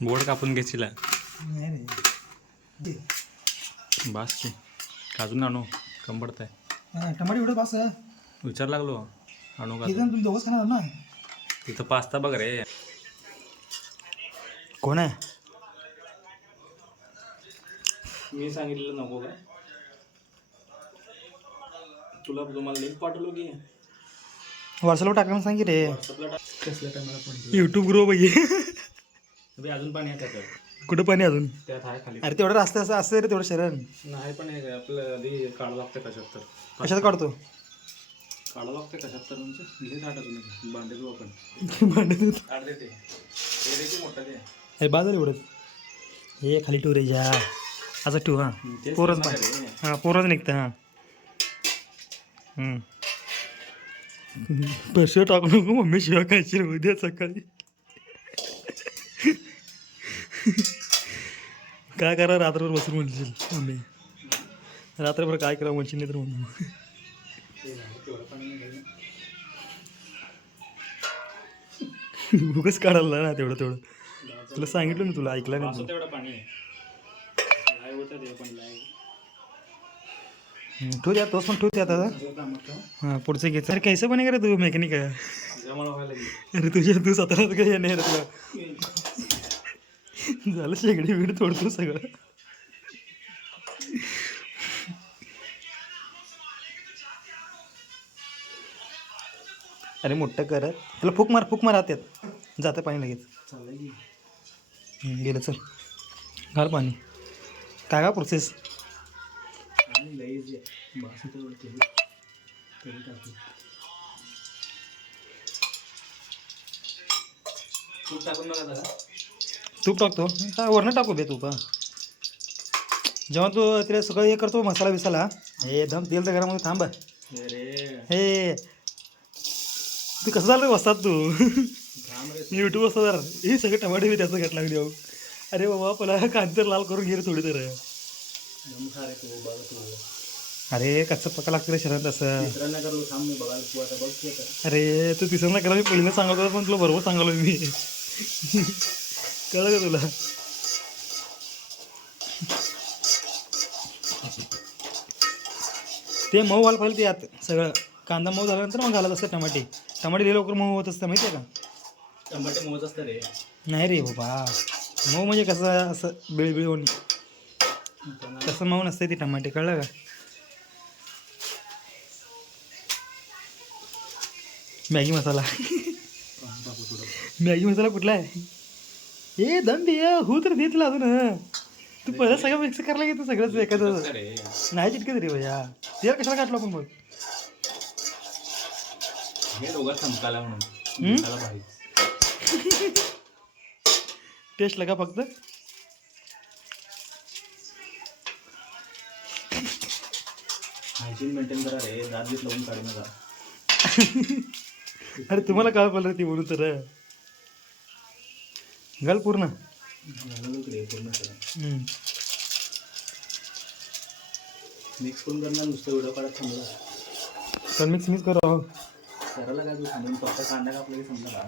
Board कापून घेशील नाही रे बास की अजून आणू कम पडत आहे टमाटे एवढं पास विचार लागलो आणू का तुम्ही दोघंच खाणार ना. तिथं पास्ता बघ रे. कोण आहे? मी सांगितलेलं नको काय तुला तुम्हाला लिंक पाठवलो की व्हॉट्सअपला टाकलं सांग की रे. व्हॉट्सअपला कसल्या टायमाला फोन यूट्यूब ग्रो पाहिजे. अजून पाणी आहे त्याच्यात कुठं पाणी अजून? त्यात आहे खाली अरे तेवढं रस्ते असं असतं रे तेवढं शरण. नाही पण हे आपलं आधी काढावं लागतं कशात तर कशात काढतो? काढावं लागतं कशात तर म्हणजे घे काढा तुम्ही भांडे देऊ आपण भांडे काढ देते हे देखील मोठं ते हे बाजार एवढंच हे खाली टू रे जा असं टू हां पोरच पाहिजे हां पोरच निघतं हां. पैसे टाकू नको मम्मी शिवाय खायची उद्या सकाळी. काय करा रात्रभर बसून म्हणशील मम्मी रात्रभर काय करा म्हणशील नाही तर म्हणून उगच काढायला ना तेवढं तेवढं तुला सांगितलं मी तुला ऐकलं नाही तेवढं पाणी आहे ठेवू द्या तोच पण ठेवू द्या आता हां पुढचं घ्यायचं. अरे कैसे पण करे तू मेकॅनिक आहे अरे तुझ्या तू स्वतःलाच काही नाही रे तुला झालं शेगडी बिगडी तोडतो सगळं. अरे मोठं कर तुला फूक मार आत्यात जातं पाणी लगेच गेलं चल घाल पाणी काय का प्रोसेस तूप टाकतो वरनं टाकू दे तूप जेव्हा तू तिला सगळं हे करतो मसाला बिसाला हे दम तेल तर घरामध्ये थांब हे तू कसं झालं रे बसतात तू यूट्यूब असतं जर हे सगळे टमाटे मी त्याचं घात लागली अहो. अरे बाबा पहिला कांतर लाल करून घे रे थोडी तर अरे कच्चं पक्का लागतं रे शरीरात असं. अरे तू तिसऱ्यांदा करा मी पहिलं सांगत होता पण तुला बरोबर सांगालो मी कळलं का तुला? ते मऊ व्हायला पाहिजे ते यात सगळं कांदा मऊ झाल्यानंतर मग घालत असतं टमाटे लई लवकर मऊ होत असतं माहिती आहे का? टमाटे मऊच असतं रे. नाही रे बाबा मऊ म्हणजे कसं असं बिळबिळ होणी तसं मऊ नसतं ते टमाटे कळलं का? मॅगी मसाला मॅगी मसाला कुठला आहे? ए दम दे हो तर दे तुला अजून तू पहिलं सगळं मिक्स करायला घेतो सगळंच एखादं नाही चिटकत रे भैया तेल कशाला काढलो आपण बघ हे दोघं चमकाला म्हणून टेस्ट लगा फक्त हायजीन मेंटेन करा रे दात बीत लावून काढू नका. अरे तुम्हाला काय बोललं ती म्हणून तर घाल पूर्ण पूर्ण करा मिक्स करून करणार नुसतं व्हिडिओ काढत थांबला तर मिक्स करू करायला काय तू थांबून फक्त कांदा कापला की समजा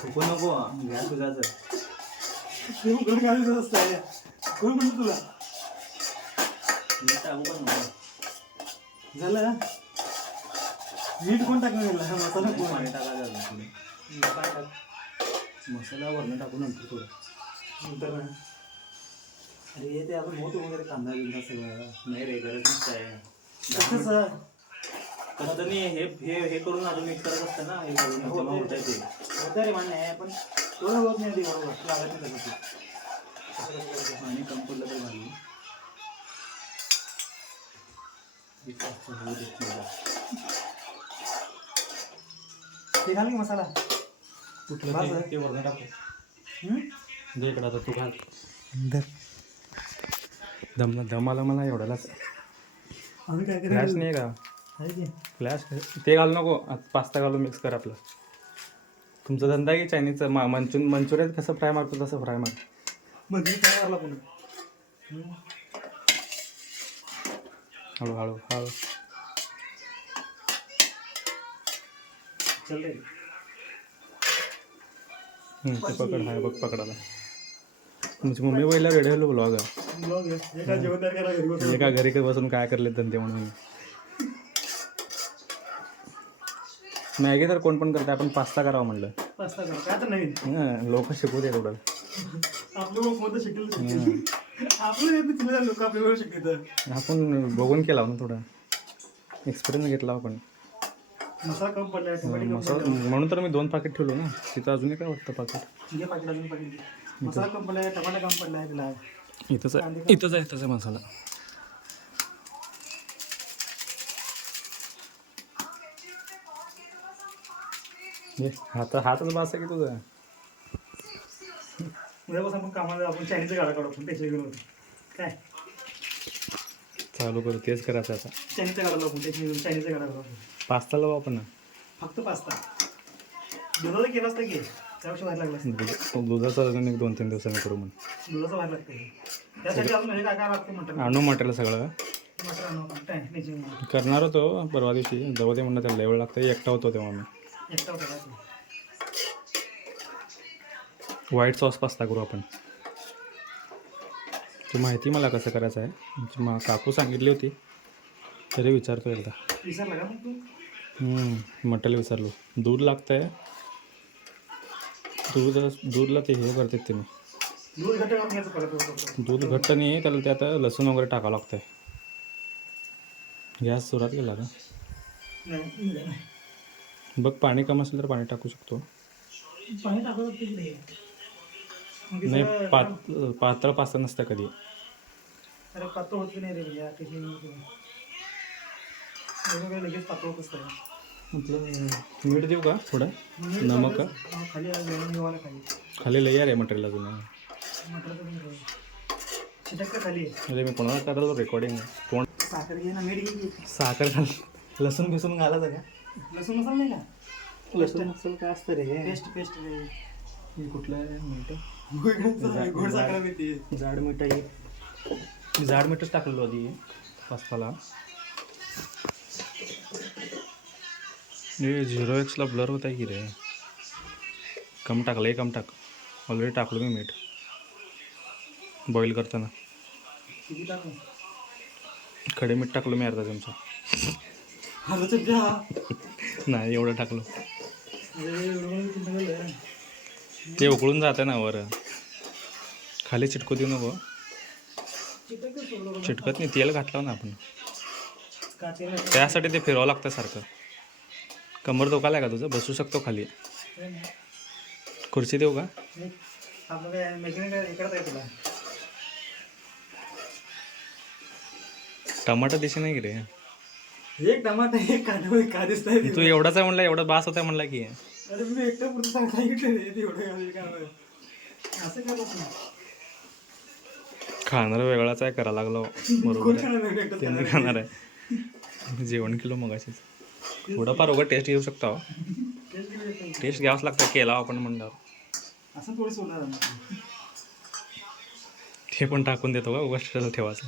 खूप नको घ्या तुझ्याच कोण म्हणतो तुला टाकू पण झालं मीठ कोण टाकणार मसाला कोण पाणी टाकायचं मसाला वरण टाकून नंतर थोडं अरे ते आपण होतो वगैरे कांदा बिंदा सगळं नाही रे गरज नसतं कसं कसं नाही हे करून अजून मिक्स करत असतं ना हे करून होत आहे ते होतं रे मान्य आहे पण एवढं होत नाही ते बरोबर लागत नाही तसं पाणी कम पडलं तर भाजी ते घाल की मसाला कुठलं ते वरण टाकू दे इकडं आता तू घाल दम आला मला एवढ्यालाच आम्ही काय फ्लॅश नाही का फ्लॅश ते घालू नको पास्ता घालून मिक्स कर आपलं तुमचा धंदा आहे की चायनीजचं मंचुरियन कसं फ्राय मारतो तसं फ्राय मार मग काय मारला पण हळू हळू हळू चल रे ते पकड हाय बघ पकडायला. तुमची मम्मी पहिला रेडी हलो ब्लॉग ब्लॉग हे काय जेवण तयार करा घरी बसून. का घरी बसून काय करले धंदे म्हणून. मॅगी तर कोण पण करते, आपण पास्ता करावं म्हणलं. पास्ता करा काय तर नवीन. लोक शिकू दे थोडं. आपलं लोक कोणतं शिकेल आपलं येत नाही लोक आपल्यावर शिकतात. आपण बघून केला ना थोडा एक्सपिरियन्स घेतला आपण. मसाला कम पडला म्हणून तर मी 2 पाकिट ठेवलो ना. तिथं अजूनही काय वाटतं पाकिट. घे पाकिट अजून पाकिट. मसाला कम पडला टमाटा कम पडला तिला. इथंच आहे मसाला. हातच बास आहे की तुझा. उद्यापासून आपण कामाला आपण चायनीजचा गाडा काढू आपण त्याच्या घेऊन काय चालू करू. तेच करायचं आता. चायनीजचा गाडा लावू त्याच्या चायनीजचा गाडा काढू. पास्ता लावू आपण. फक्त पास्ता दुधाचा केला असता की त्यापेक्षा बाहेर लागला असतं. दुधाचं अजून 1-2-3 दिवसांनी करू म्हणून. दुधाचं बाहेर लागतं त्यासाठी अजून हे काय काय लागतं म्हणतात. आणू मटेरियल सगळं मटर आणू काय करणार होतो परवा दिवशी. जवळ ते म्हणलं त्याला वेळ लागतं. एकटा होतो तेव्हा मी. एकटा होता व्हाईट सॉस पास्ता करू आपण. ती माहिती मला कसं करायचं आहे. काकू सांगितली होती तरी विचारतो एकदा. विसरला का मग तू. मटेरियल विसरलो. दूध लागतं आहे. दूधला ते हे करतात ते. दूध घट्ट करून घ्यायचं परत. दूध घट्ट नाही त्याला ते आता लसूण वगैरे टाकावं लागतं आहे. गॅस सुरुवात केला का. नाही बघ पाणी कम असेल तर पाणी टाकू शकतो. पाणी टाकत तिकडे नाही पातळ पास्ता नसतं कधी. अरे पातळ होत नाही रे भैया. लगेच पातळ होत असतं. आपलं मीठ देऊ का थोडं. नमक खाली खाली लई आहे मटेरियल अजून. चिटक खाली अरे मी कोणाला करायला रेकॉर्डिंग. कोण साखर घे ना. मीठ घे. साखर घाल. लसूण बिसून घालायचं का. लसूण मसाला नाही का. लसूण मसाला काय असतं रे. पेस्ट रे. कुठलं मीठ. गोड साखर मिळते. जाड मीठ आहे. जाड मीठच टाकलेलो आधी पास्ताला. 0x ब्लर होत आहे की रे. कम टाकलं कम टाक. ऑलरेडी टाकलो मी मीठ बॉईल करताना. किती टाकू. खडे मीठ टाकलो मी अर्धा चमचा. नाही एवढं टाकलो. ते उकळून जातं ना वर. खाली चिटकू देऊ नको. चिटकत नाही. तेल घातलं ना आपण त्यासाठी ते फिरवावं लागतं सारखं. कमर धोकाला आहे का तुझं. बसू शकतो खाली. खुर्ची देऊ का. टमाटर दिसे नाही की रे. एक टमाटर एक कांदा का दिसतंय. तू एवढाच आहे म्हणला. एवढा बास होता म्हणला की. अरे मी एकटं पुढचं सांगितलं रे. एवढं काय असं काय बघ. खाणार वेगळाच आहे करा लागलो. बरोबर ते मी खाणार आहे. जेवण केलं मग अशीच थोडंफार उघड टेस्ट घेऊ शकता. टेस्ट घ्यावंच लागतं केला आपण म्हणल्यावर. असं थोडी सोडणार ते पण टाकून देतो का उघड ठेवायचं.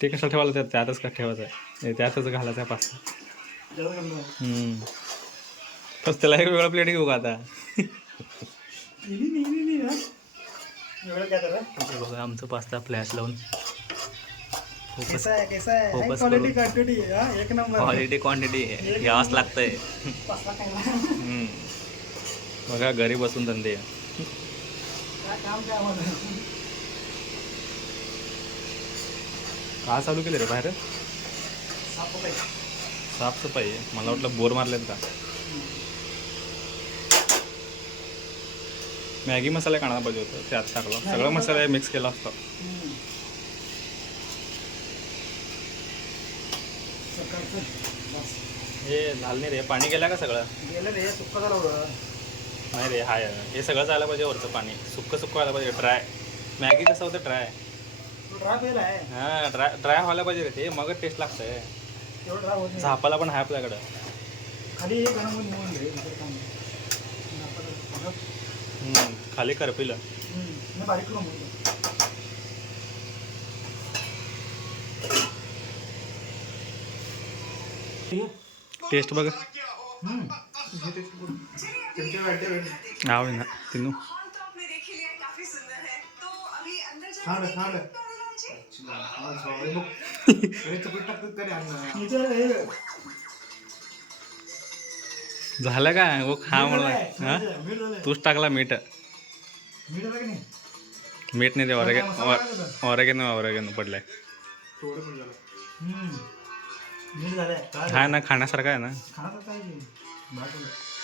ते कशाला ठेवायला त्यातच का ठेवायचं आहे. त्यातच घालायचं आहे पास्ता. तस त्याला एक वेगळा प्लेट घेऊ का आता. बघा आमचं पास्ता फ्लॅश लावून क्वालिटी क्वांटिटी घ्यावंच लागतंय. बघा घरी बसून धंदे. का चालू केले रे बाहेर. साफसफाई. मला वाटलं बोर मारलेत का. मॅगी मसाला काढायला पाहिजे होतं. त्यात टाकला सगळं मसाला मिक्स केला असता. हे झालं नाही रे. पाणी गेलं का सगळं. गेलं रे. सुक्का झाला. नाही रे हाय. हे सगळं जायला पाहिजे वरचं पाणी. सुक्क व्हायला पाहिजे. ड्राय मॅगी कसं होतं ड्राय. हां ड्राय व्हायला पाहिजे रे ते. मग टेस्ट लागतंय. झापाला पण आहे आपल्याकडं. खाली खाली करपिलं. बारीक करून टेस्ट बघा आवड ना तिनू झालं काय हो खा मला हा तूच टाकला मीठ मीठ नाही ते ऑरेगेनो पडलाय हा ना खाण्यासारखा आहे ना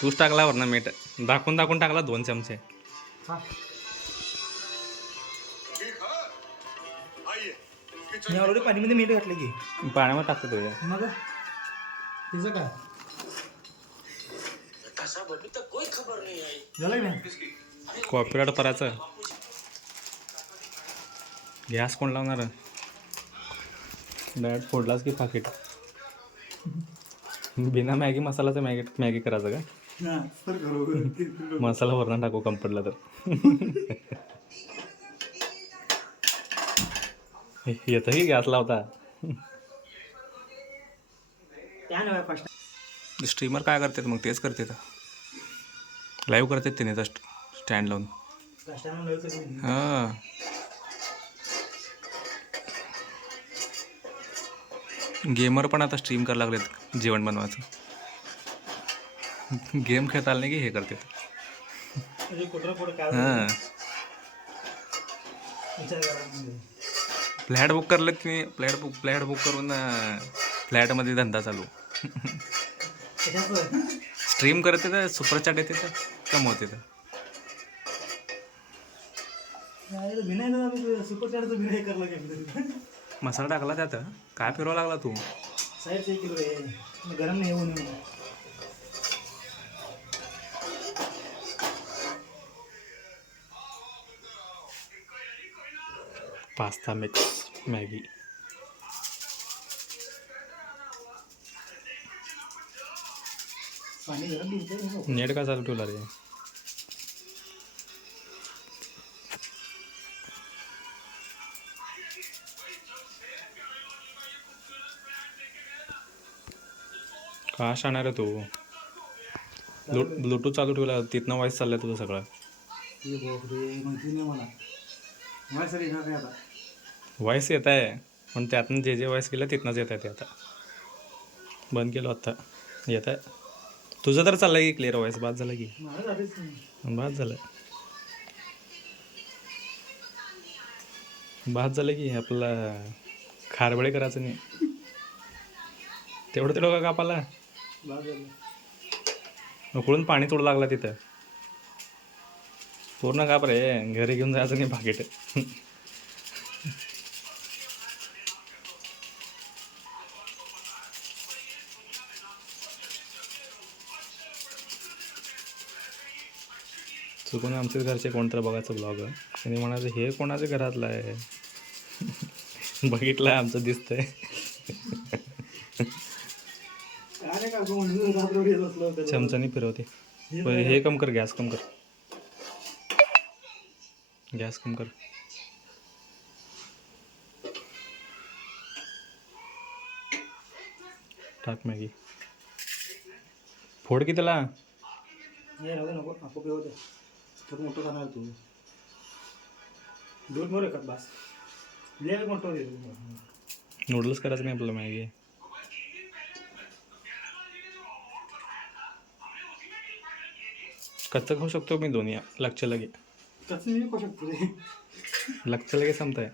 तूच टाकला वर ना मीठ दाखवून टाकला 2 चमचे ऑलरेडी पाणीमध्ये मीठ घातलं की पाण्यामध्ये टाकतो तुझ्या मग तिचं काय झालं की नाही कॉपीराईट करायचं गॅस कोण लावणार डायरेक्ट फोडलाच की पाकिट बिना मॅगी मसालाचं मॅगी करायचं का मसाला वरण टाकू कम पडला तर येतं की गॅस लावता स्ट्रीमर काय करतात मग तेच करतात लाईव्ह करतात त्याने जस्ट स्टँड लावून हां गेमर पण आता स्ट्रीम करायला लागलेत जेवण बनवायचं गेम खेळता आलं नाही की हे करतात हां फ्लॅट बुक करलं की नाही फ्लॅट बुक करून फ्लॅटमध्ये धंदा चालू स्ट्रीम करते तर सुपर चॅट येते तर कमवते तर मसाला टाकला त्यात काय फिरवा लागला तू गरम नाही होऊन 5 मिक्स मॅगी नेट का चालू ठेवला रे का शाणार आहे तू ब्लूटूथ चालू ठेवला तिथनं वॉइस चाललाय तुझं सगळं वॉइस येत आहे पण त्यातनं जे वॉइस केलं तिथनंच येत आहे ते आता बंद केलं आता येत आहे तुझं तर चाललंय की क्लिअर वॉइस बाद झालं की बाद झालं की आपला खारबळे करायचं नाही तेवढं का कापाला उकळून पाणी तोडू लागला तिथं पूर्ण काप रे घरी घेऊन जायचं नाही पाकिट चुकून आमच्याच घरचे कोणतं बघायचं ब्लॉग त्यांनी म्हणायचं हे कोणाच्या घरातलं आहे बघितलं आमचं दिसतंय चमचानी फिरवते हे कम कर गॅस कम कर टाक मॅगी फोड की त्याला मोठं खाणार तू दूध मोरे का बस लय मोठं दे नूडल्स करायचं नाही आपल्याला मॅगी कच्चं खाऊ शकतो मी दोन्ही लक्ष लगे कच्चं मी खाऊ शकतो रे लक्ष लगे संपताय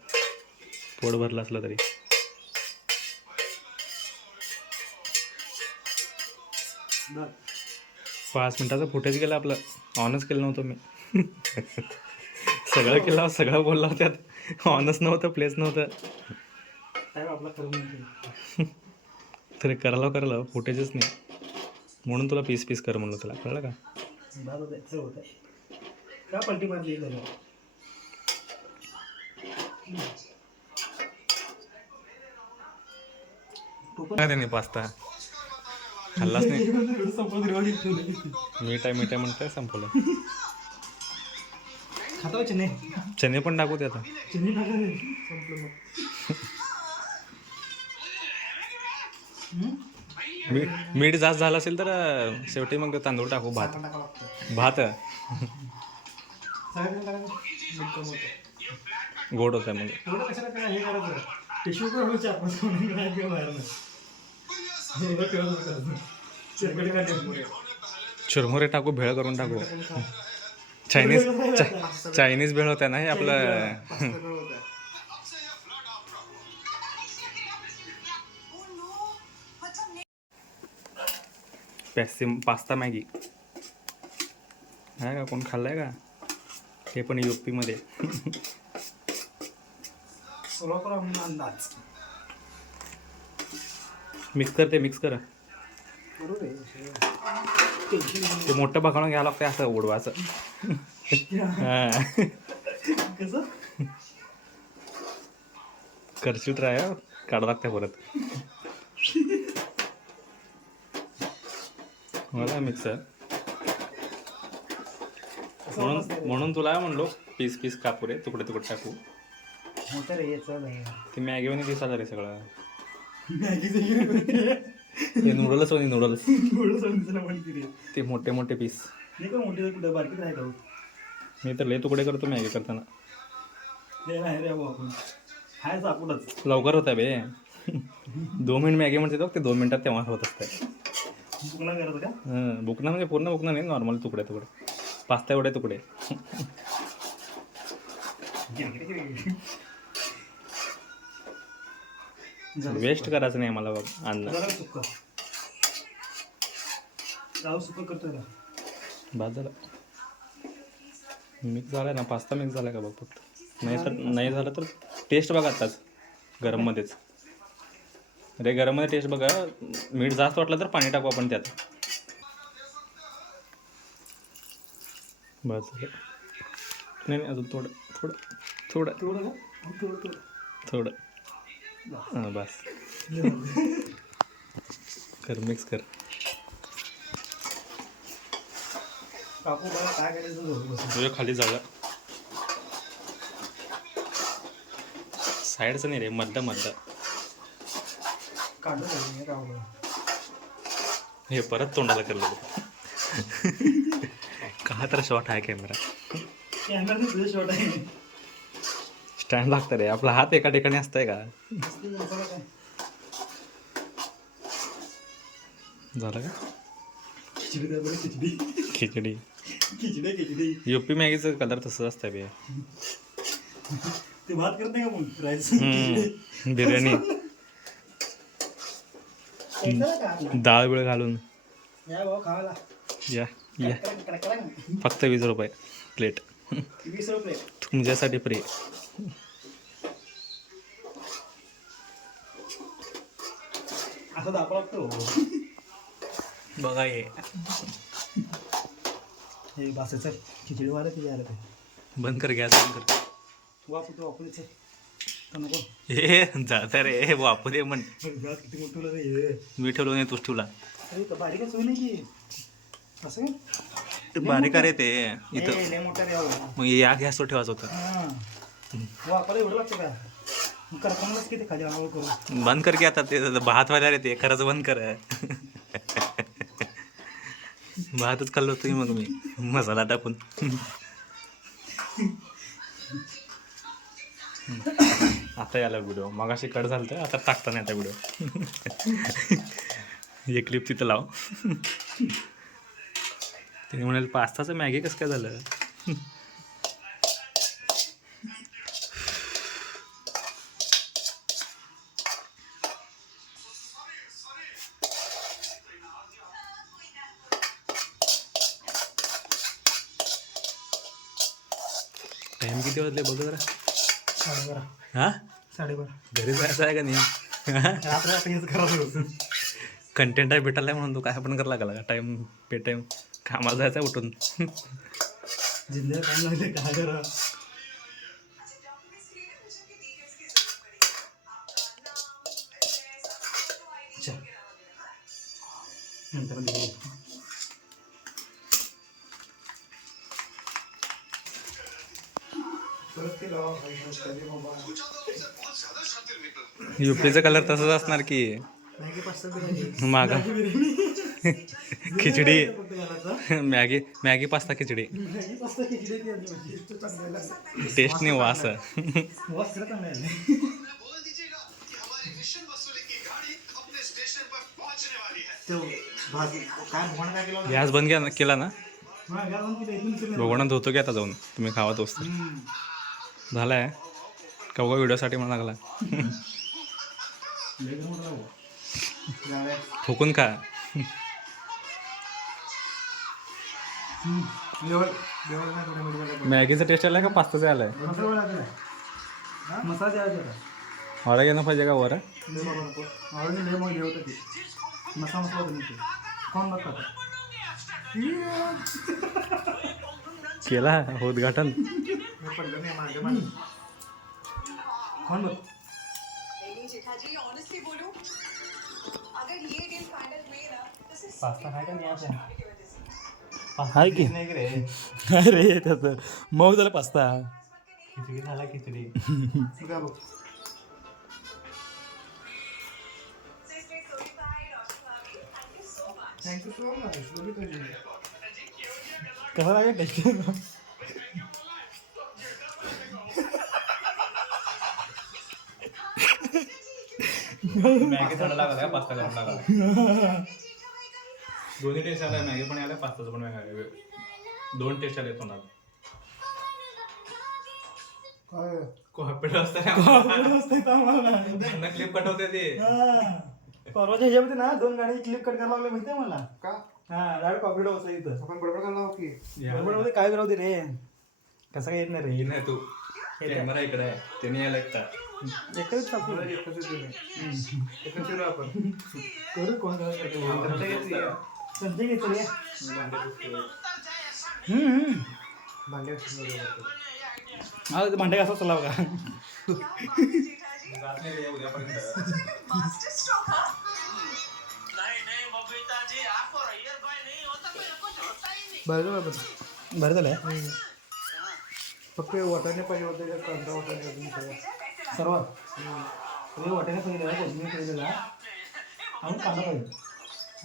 पोट भरलं असलं तरी बर 5 मिनिटाचा फुटेज गेला आपलं ऑनच केलं नव्हतं मी सगळं केलं सगळं बोलला त्यात ऑनच नव्हतं प्लेस नव्हतं काय आपला करून तरी करायला फुटेजच नाही म्हणून तुला पीस कर म्हणलं तुला कळलं का का पलटी मारली त्याने पास्ता खाल्लाच नाही मीठ आहे म्हणताय संपवलं खाता चने चने पण टाकू दे आता चने मीठ जास्त झालं असेल तर शेवटी मग तांदूळ टाकू. भात भात गोड होतं मग. चुरमुरे टाकू, भेळ करून टाकू. चायनीज भेळ होत्या ना हे आपलं. पास्ता मॅगी आहे का? कोण खाल्लाय का? हे पण UP मध्ये. मिक्स कर, ते मिक्स कर. ते मोठं बघावं घ्यावं लागतं असं उडवायचं. करची ट्राय काढा लागते परत. मला मिक्सर म्हणून तुला म्हणलो पीस पीस कापू रे, तुकडे तुकडे टाकू. ते मॅगी मध्ये दिसायला रे सगळं. ते नूडल्स होती, नूडल्स. ते मोठे मोठे पीस. मी तर लय तुकडे करतो मॅगी करताना. लवकर होता बे. 2 मिनिट मॅगी म्हणते तो, ते 2 मिनिटात तेव्हा होत असते. बुकना म्हणजे पूर्ण बुकना नाही, नॉर्मल तुकडे तुकडे. पास्ता एवढे तुकडे. वेस्ट करायचं नाही मला बघ अन्न. भात झाला, मिक्स झालाय ना पास्ता, मिक्स झालाय का बघ फक्त. नाही झालं तर टेस्ट बघा आताच गरम मध्येच. अरे गरम मध्ये टेस्ट बघा. मीठ जास्त वाटलं तर पाणी टाकू आपण त्यात. बस झालं. नाही अजून थोडं थोडं थोडं थोडं थोडं. हां बस. कर, मिक्स कर. तुझ्या खाली जागा साईडचं नाही रे, मधलं मधलं. हे परत तोंडाला करलं. का तर शॉर्ट आहे कॅमेरा. स्टँड लागतं रे, आपला हात एका ठिकाणी असतंय का? झालं का? खिचडी. UP मॅगीचं कलर तसंच असतं बे. भात करत नाही का मग राईस? बिर्याणी डाळ बिळ घालून या या. फक्त 20 रुपये प्लेट. 20 रुपये तुमच्यासाठी फ्री. असं दाखवा लागतो बघा हे बासाचं खिचडी वाला ते यायला ते बंद कर, गॅस बंद कर. वापरू नको. हे जाता रे, वापू दे म्हण. किती मोठं ठेवलं रे. मी ठेवलो नाही, तूच ठेवला. बारीकच होईल की असं बारीक आहे ते इथं. मोठा मग या गॅसवर ठेवायचं होतं. वापरायला एवढं लागतं का? करतानाच किती खाली हळूहळू करू. बंद कर की आता. ते भात व्हायला रे, ते खरंच बंद कर. भातच खाल्लो तुम्ही मग मी मसाला टाकून. आता याला व्हिडिओ मगाशी कट झालं तर आता टाकता नाही आता व्हिडिओ. एक क्लिप तिथं लाव. त्याने म्हणाल पास्ताचं मॅगी कसं काय झालं. टाइम किती वाजले बघ जरा. 12:30. हां 12:30. घरी जायचं आहे का नाही. रात्र हेच करायचं. कंटेंट आहे भेटायला म्हणून तू काय पण करायला लागला का? टाइम पे टाइम कामाला जायचं उठून. जिंदगी काम लागले काय करा. नंतर UPचा कलर तसंच असणार की. मागा खिचडी मॅगी पास्ता खिचडी टेस्ट नाही वास गॅस बंद केला ना भगवान धुतो की आता जाऊन तुम्ही खावा तोच झालाय कवा व्हिडिओसाठी म्हणा लागला फुकून खा मॅगीचा टेस्ट आलाय का पास्ताचा आलाय मसाला ऑर्डर घेणं पाहिजे का वर मसाला कोण बघता केला उद्घाटन कोण बघ पास्ता आहे का नाही हाय की अरे त्याचं मऊ झालं पास्ता खिचडी झाला खिचडी कसा लागेल टेस्ट मॅगी थोडा लागला पास्ता करून लागला दोन्ही टेस्ट आलाय मॅगी पण आलाय पास्ताचं पण आलाय दोन टेस्ट आले तोंडात क्लिप कट होते ते परवाच्या ह्याच्यामध्ये ना 2 गाडी क्लिप कट करायला लागले माहितीये मला का हा डायरेक्ट कॉपी बसला इथं आपण बरोबर करायला की बरोबर काय करावं रे कसं काय येत नाही रे येत नाही तू कॅमेरा इकडे आहे त्याने यायला लागतात एकच आपण करू कोण संजय घेतो रे भांडे कसं चला बघा बरं झालं फक्त वाटाणे पाहिजे होते कांदा वाटाणे सर्व वाटाणे पाहिजे कोथिंबीर पाहिजे आणि कांदा पाहिजे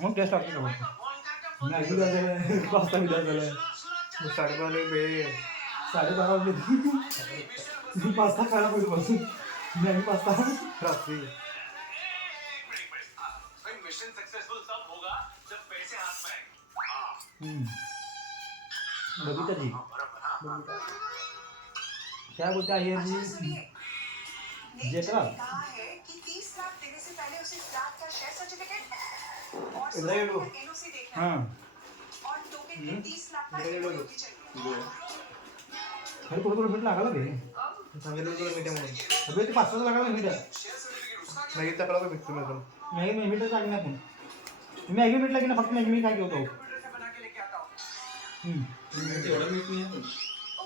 मग टेस्ट लागते का मॅगी झालं पास्ता बिदा झालं 12:30 वाजले पास्ता खायला पाहिजे बसून मॅगी पास्ता रात्री बबीता जी क्या बोलते हैं जी जेठा हाँ अरे थोडं मीठ लागला रे सांगितलं तुला मीठ्यामुळे अबे ते पास्ताचं लागला मीठ मॅगी टाकला का मीठ तुम्ही मॅगी मीठच लागेल ना पण मॅगी मीठ लागेल ना फक्त मॅगी मी काय घेतो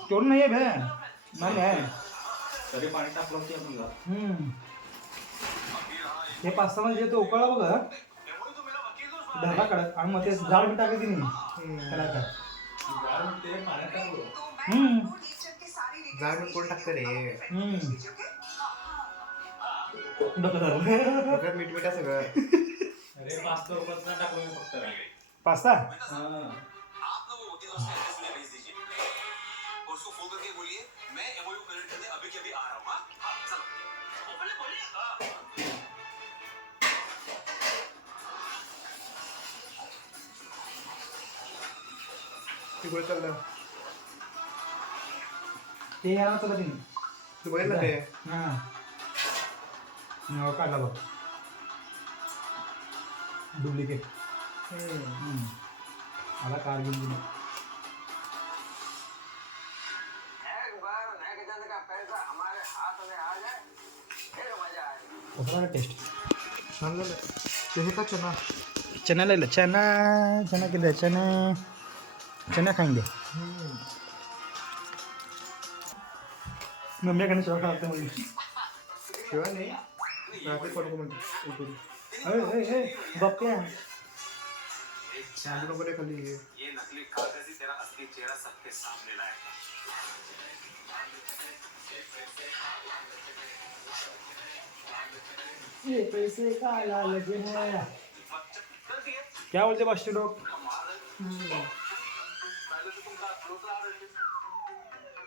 तेवढं नाही आहे भे नाही आहे तरी पाणी टाकलं होती आपण हे पास्ता म्हणजे तो उकळला बघा ढगा कडक आणि मग ते जाड मीठ टाकली नाही जाड मीठ कोण टाकतं रे मीठ मिठा सगळं अरे पास्ता उकळताना टाकलं फक्त पास्ता तिकडे चाललं ते यायला होतं का तिने तू बघितलं ते हां काढला बघ डुप्लिकेट आला कार घेऊन दिली कसं टेस्ट छान झालं ते हे का चना चना ले लो चना चना किधर चना चना खाएंगे मम्मी खाने शिवाय खाते मुझे शिवाय नाही रात्री पडको म्हणते अरे बप्प्या चांदू नको रे खाली ये नकली कागज ही तेरा असली चेहरा सबके सामने लाएगा ये पैसे का लालच है. क्या बोलते बादशाह लोग? पहले तो तुम क्लोज ला रहे थे,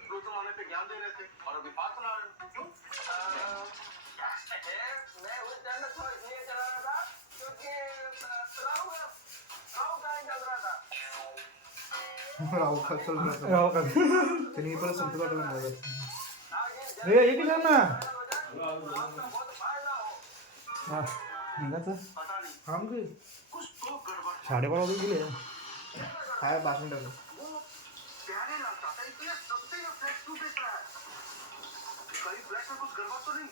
क्लोज लाने पे ज्ञान दे रहे थे, और अभी बात सुना रहे हो क्यों? मैं उस जन्नत को इसलिए चला रहा था क्योंकि राव गाय चल रहा था. राव का चल रहा था. राव का. त्यांनी परत संपत वाटलं मला. हे एक ना. हा निघायचं. थांब की. 12:30 वाजून गेले. काय भाषण टाकलं. प्यारे लगता था इतने सस्ते में फ्लैट क्यों बेच रहा है? कहीं फ्लैट में कुछ गड़बड़ तो नहीं?